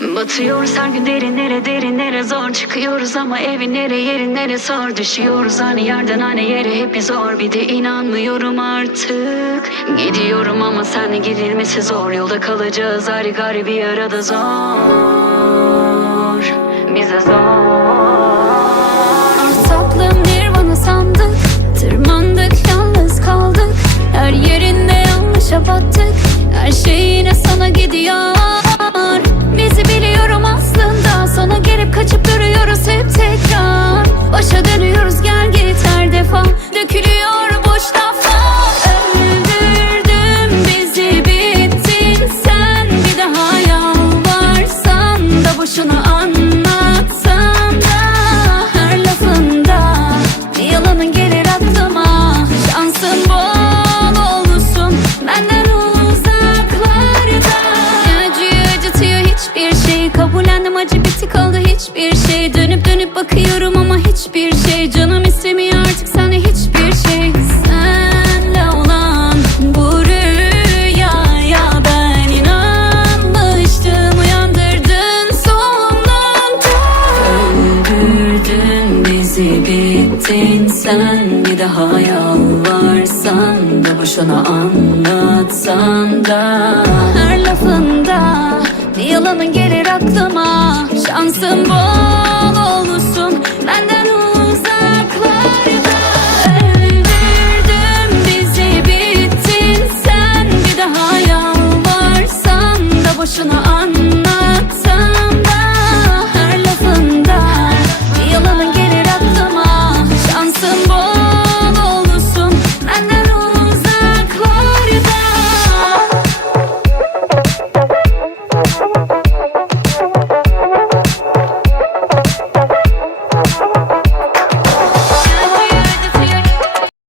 Batıyoruz her gün derinlere derinlere zor Çıkıyoruz ama evin nere yerin nere. Sor Düşüyoruz aynı yerden aynı yere. Hep zor Bir de inanmıyorum artık. Gidiyorum ama senle gidilmesi zor. Yolda kalacağız ayrı gari bir arada. Zor Bize zor. Tatlım nirvana sandık Tırmandık yalnız kaldık. Her yerinde yanlışa battık. Her şey yine sana gidiyor tekrar. Başa dönüyoruz gel git her defa. Dökülüyor boş laflar Öldürdün bizi bittin Sen bir daha yalvarsan da boşuna anlatsan da Her lafında yalanın gelir aklıma. Şansın bol olsun benden uzaklarda. Acıyor acıtıyor hiçbir şey. Kabullendim acı bitti kaldı hiçbir şey. Dönüp dönüp bakıyorum ama hiçbir şey. Canım istemiyor artık sana hiçbir şey. Senle olan bu rüyaya ben inanmıştım. Uyandırdın sonunda Öldürdün bizi bittin sen. Bir daha yalvarsan da boşuna anlatsan da. Her lafında bir yalanın gelir aklıma Şansım bol